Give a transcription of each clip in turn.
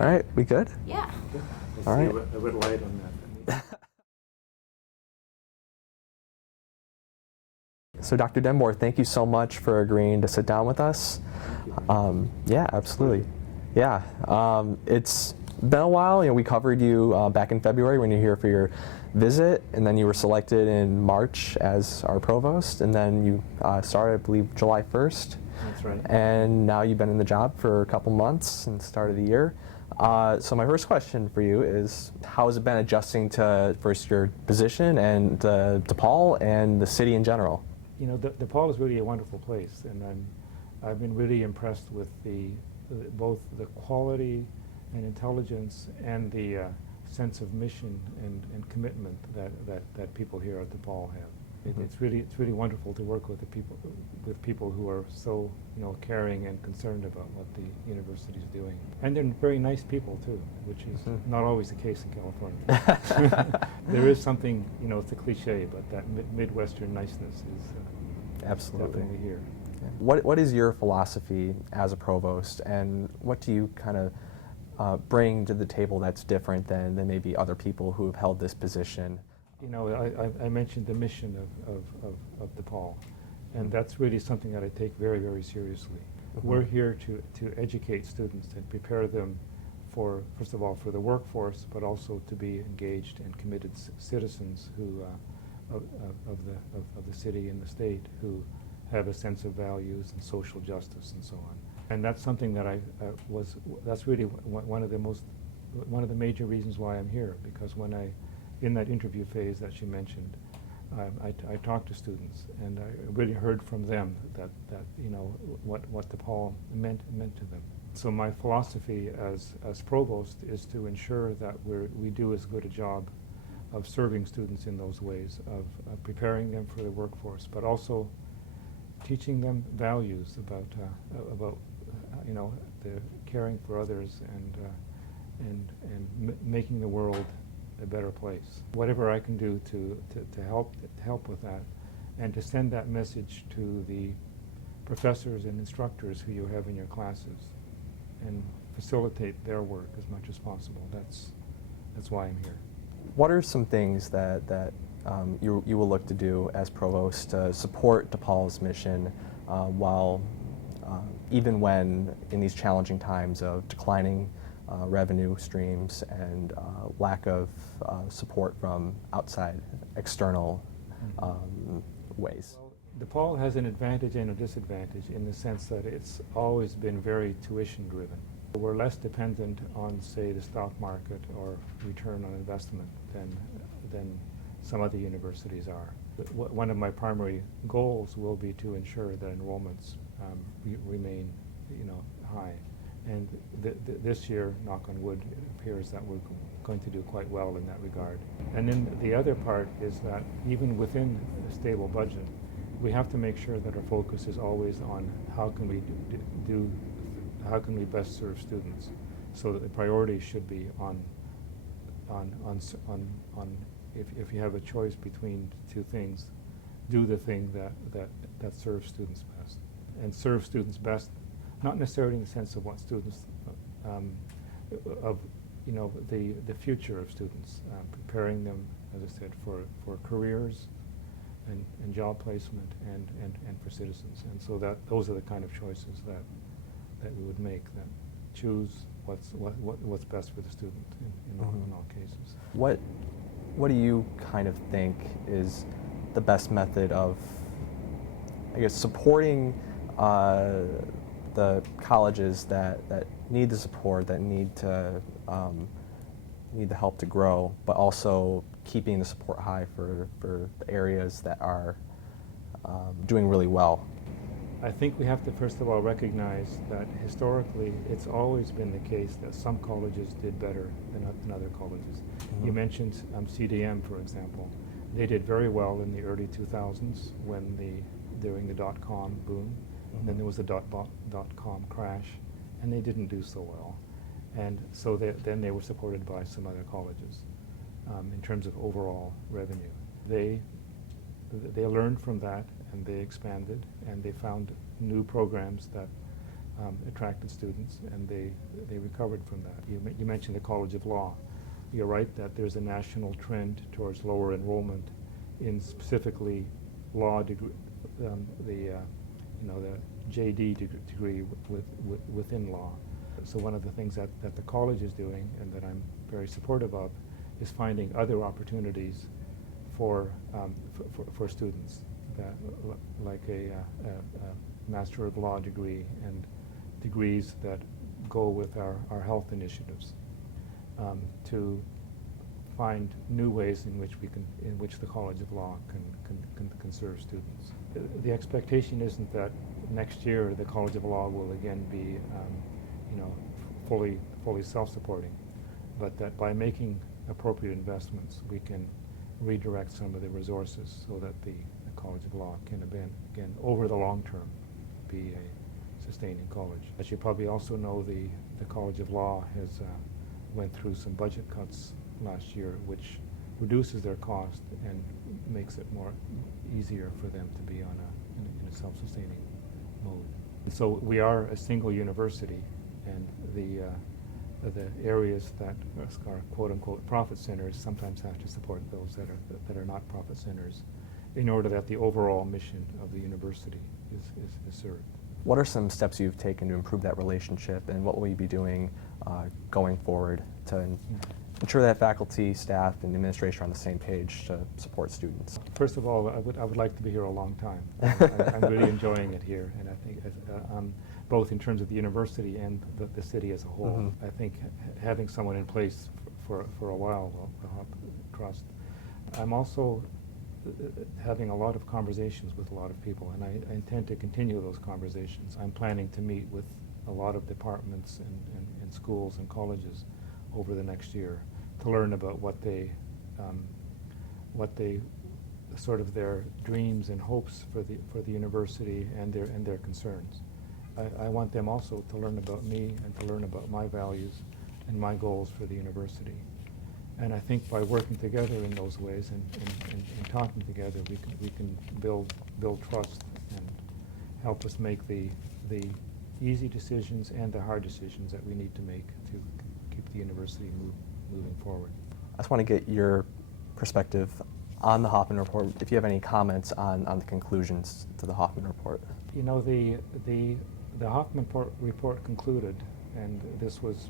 All right, we good? Yeah. All right. A red light on that. So Dr. denBoer, thank you so much for agreeing to sit down with us. Yeah, absolutely. Yeah, it's been a while. We covered you back in February when you were here for your visit, and then you were selected in March as our provost, and then you started, I believe, July 1st. That's right. And now you've been in the job for a couple months since the start of the year. So my first question for you is, how has it been adjusting to first your position and DePaul and the city in general? DePaul is really a wonderful place, and I've been really impressed with both the quality and intelligence and the sense of mission and commitment that people here at DePaul have. It's really wonderful to work with people who are so caring and concerned about what the university is doing, and they're very nice people too, which is not always the case in California. There is something, it's a cliche, but that Midwestern niceness is absolutely definitely here. Yeah. What is your philosophy as a provost, and what do you kind of bring to the table that's different than maybe other people who have held this position? I mentioned the mission of DePaul, and that's really something that I take very, very seriously. We're here to educate students and prepare them for, first of all, for the workforce, but also to be engaged and committed citizens who of the city and the state who have a sense of values and social justice and so on. And that's something that that's really one of the major reasons why I'm here, because in that interview phase that she mentioned, I talked to students, and I really heard from them that what DePaul meant to them. So my philosophy as provost is to ensure that we do as good a job of serving students in those ways, of preparing them for the workforce, but also teaching them values about the caring for others and making the world a better place. Whatever I can do to help with that, and to send that message to the professors and instructors who you have in your classes, and facilitate their work as much as possible. That's why I'm here. What are some things that you will look to do as provost to support DePaul's mission while even when in these challenging times of declining revenue streams and lack of support from outside external ways? Well, DePaul has an advantage and a disadvantage in the sense that it's always been very tuition driven. We're less dependent on, say, the stock market or return on investment than some other universities are. One of my primary goals will be to ensure that enrollments remain high. And this year, knock on wood, it appears that we're going to do quite well in that regard. And then the other part is that even within a stable budget, we have to make sure that our focus is always on how can we best serve students. So that the priority should be on if you have a choice between two things, do the thing that serves students best, and serve students best. Not necessarily in the sense of what students, the future of students, preparing them, as I said, for careers and job placement and for citizens. And so those are the kind of choices that we would make, that choose what's best for the student in all cases. What do you kind of think is the best method of, I guess, supporting the colleges that need the support, that need the help to grow, but also keeping the support high for the areas that are doing really well? I think we have to first of all recognize that historically it's always been the case that some colleges did better than other colleges. You mentioned CDM, for example. They did very well in the early 2000s during the dot-com boom. And then there was a dot-com crash, and they didn't do so well. And so then they were supported by some other colleges in terms of overall revenue. They learned from that, and they expanded, and they found new programs that attracted students, and they recovered from that. You mentioned the College of Law. You're right that there's a national trend towards lower enrollment in specifically law degree, the JD degree within law. So one of the things that the college is doing, and that I'm very supportive of, is finding other opportunities for students, that like a Master of Law degree and degrees that go with our health initiatives, to find new ways in which the College of Law can serve students. The expectation isn't that next year the College of Law will again be fully self-supporting, but that by making appropriate investments we can redirect some of the resources so that the College of Law can again over the long term be a sustaining college. As you probably also know, the College of Law has went through some budget cuts last year, which reduces their cost and makes it more easier for them to be in a self-sustaining mode. So we are a single university, and the areas that are quote-unquote profit centers sometimes have to support those that are not profit centers, in order that the overall mission of the university is served. What are some steps you've taken to improve that relationship, and what will you be doing going forward to ensure that faculty, staff, and administration are on the same page to support students? First of all, I would like to be here a long time. I'm really enjoying it here, and I think both in terms of the university and the city as a whole. Mm-hmm. I think having someone in place for a while will help trust. I'm also having a lot of conversations with a lot of people, and I intend to continue those conversations. I'm planning to meet with a lot of departments and schools and colleges over the next year to learn about what they sort of their dreams and hopes for the university and their concerns. I want them also to learn about me and to learn about my values and my goals for the university. And I think by working together in those ways and talking together, we can build trust and help us make the easy decisions and the hard decisions that we need to make to keep the university moving forward. I just want to get your perspective on the Hoffman Report, if you have any comments on the conclusions to the Hoffman Report. You know, the Hoffman Report concluded, and this was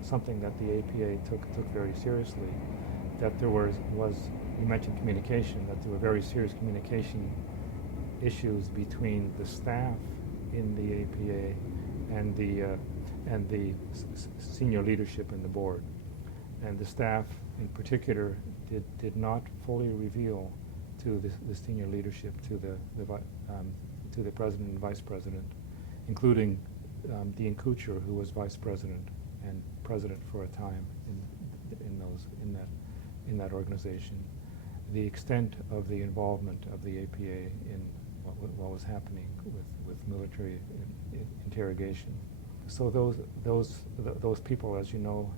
something that the APA took very seriously, that there was, you mentioned communication, that there were very serious communication issues between the staff in the APA and the senior leadership in the board. And the staff in particular did not fully reveal to the senior leadership, to the president and vice president, including Dean Kuchar, who was vice president and president for a time in that organization, the extent of the involvement of the APA in what was happening with military interrogation. So those people, as you know,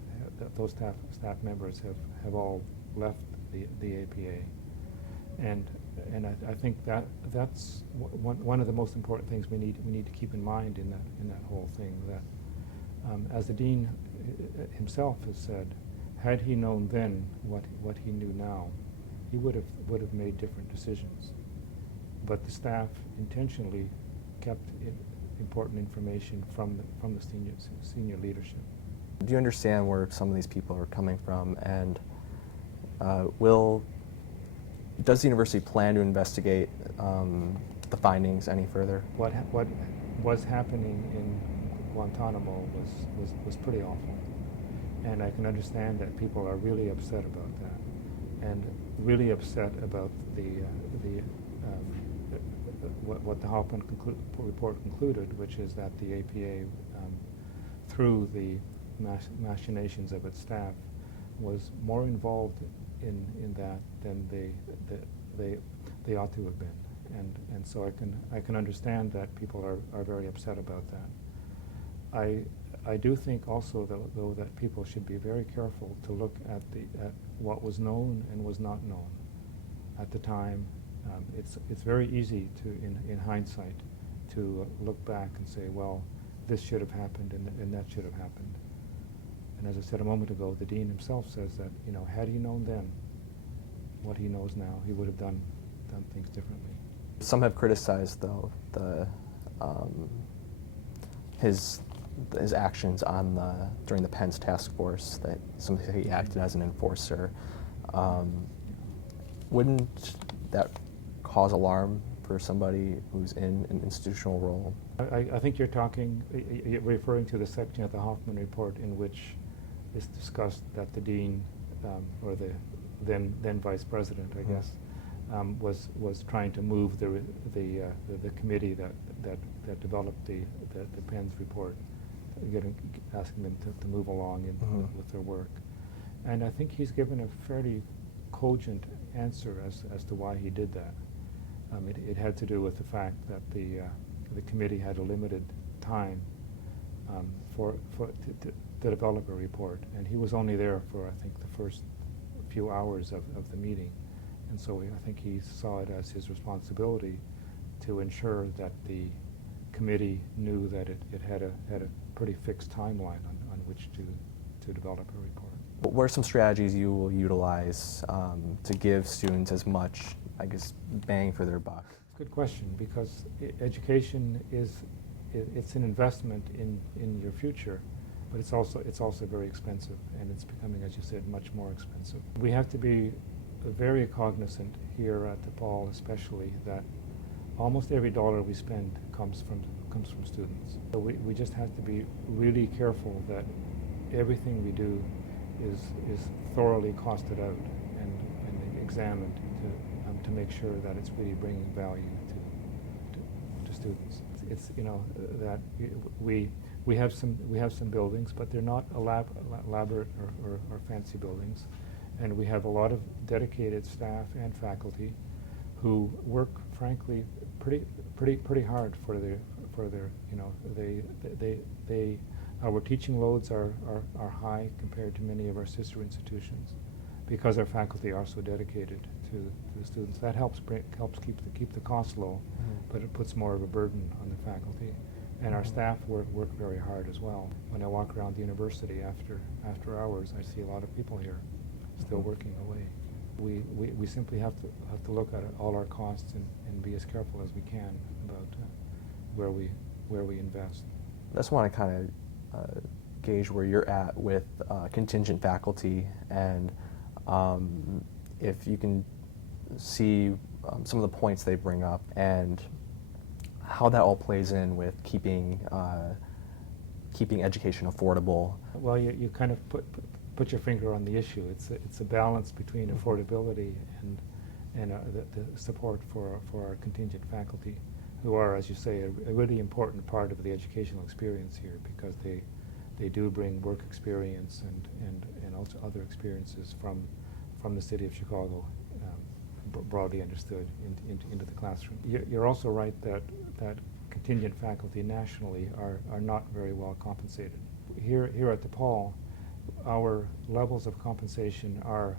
those staff members have all left the APA, and I think that's one of the most important things we need to keep in mind in that whole thing. That as the dean himself has said, had he known then what he knew now, he would have made different decisions. But the staff intentionally kept important information from the senior leadership. Do you understand where some of these people are coming from, and does the university plan to investigate the findings any further? What was happening in Guantanamo was pretty awful, and I can understand that people are really upset about that, and really upset about what the Hoffman Report concluded, which is that the APA, through the machinations of its staff, was more involved in that than they ought to have been, and so I can understand that people are very upset about that. I do think also though that people should be very careful to look at what was known and was not known at the time. It's very easy to in hindsight to look back and say, well, this should have happened and that should have happened. And as I said a moment ago, the dean himself says that, you know, had he known then what he knows now, he would have done things differently. Some have criticized, though, his actions during the Penn's task force, that some say he acted as an enforcer. Wouldn't that cause alarm for somebody who's in an institutional role? I think you're referring to the section of the Hoffman Report in which it's discussed that the dean, or the then vice president, I guess, was trying to move the committee that developed the Penn's report, asking them to move along with their work. And I think he's given a fairly cogent answer as to why he did that. It had to do with the fact that the committee had a limited time to develop a report, and he was only there for, I think, the first few hours of the meeting. And so I think he saw it as his responsibility to ensure that the committee knew that it had a pretty fixed timeline on which to develop a report. What are some strategies you will utilize to give students as much, I guess, bang for their buck? Good question, because education it's an investment in your future, but it's also very expensive, and it's becoming, as you said, much more expensive. We have to be very cognizant here at DePaul, especially, that almost every dollar we spend comes from students. So we just have to be really careful that everything we do is thoroughly costed out and examined to make sure that it's really bringing value to students. It's that we have some buildings, but they're not elaborate or fancy buildings, and we have a lot of dedicated staff and faculty who work, frankly, pretty hard for their our teaching loads are high compared to many of our sister institutions, because our faculty are so dedicated to the students. That helps keep the costs low, but it puts more of a burden on the faculty. And our staff work very hard as well. When I walk around the university after hours, I see a lot of people here still working away. We simply have to look at all our costs and be as careful as we can about where we invest. I just want to kind of gauge where you're at with contingent faculty, and if you can see some of the points they bring up and how that all plays in with keeping education affordable. Well, you kind of put your finger on the issue. It's a balance between affordability and the support for our contingent faculty, who are, as you say, a really important part of the educational experience here, because they do bring work experience and also other experiences from the city of Chicago, broadly understood, into the classroom. You're also right that contingent faculty nationally are not very well compensated. Here at DePaul, our levels of compensation are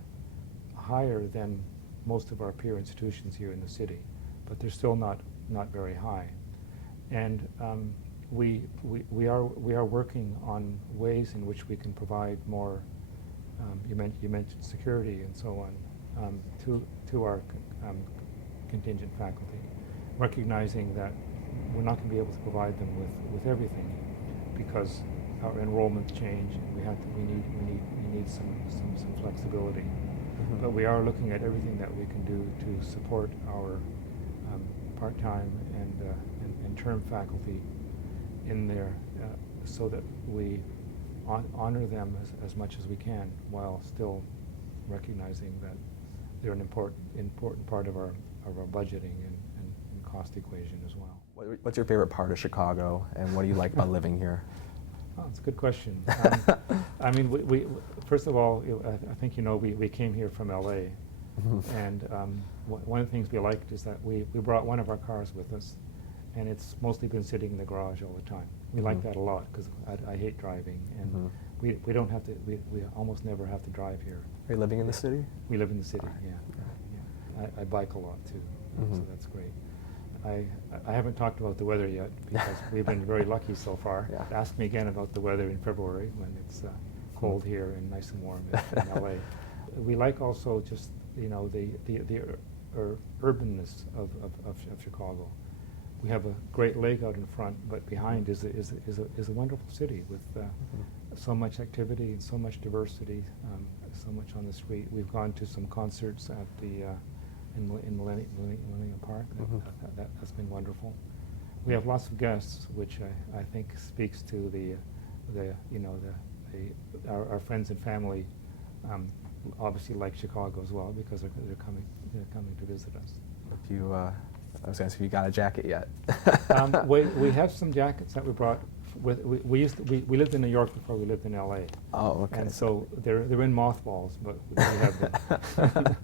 higher than most of our peer institutions here in the city, but they're still not very high. And we are working on ways in which we can provide more. You mentioned security and so on to our contingent faculty, recognizing that we're not going to be able to provide them with everything, because our enrollments change and we need some flexibility. But we are looking at everything that we can do to support our part-time and term faculty in there, so that we honor them as much as we can, while still recognizing that they're an important part of our budgeting and cost equation as well. What's your favorite part of Chicago, and what do you like about living here? Oh, it's a good question. I mean, we first of all, I think we came here from LA, and one of the things we liked is that we brought one of our cars with us, and it's mostly been sitting in the garage all the time. We like that a lot, because I hate driving, and we don't have to. We almost never have to drive here. Are you living in the city? We live in the city. Yeah. I bike a lot too, so that's great. I haven't talked about the weather yet because we've been very lucky so far. Yeah. Ask me again about the weather in February when it's cold here and nice and warm in LA. We like also just, you know, the urbanness of Chicago. We have a great lake out in front, but behind is a wonderful city with so much activity and so much diversity, so much on the street. We've gone to some concerts at the in Millennium Park. That's been wonderful. We have lots of guests, which I think speaks to our friends and family. Obviously like Chicago as well because they're coming to visit us. If you, I was going to ask if you got a jacket yet. We have some jackets that we brought. We lived in New York before we lived in LA. Oh, okay. And so they're in mothballs, but we have them.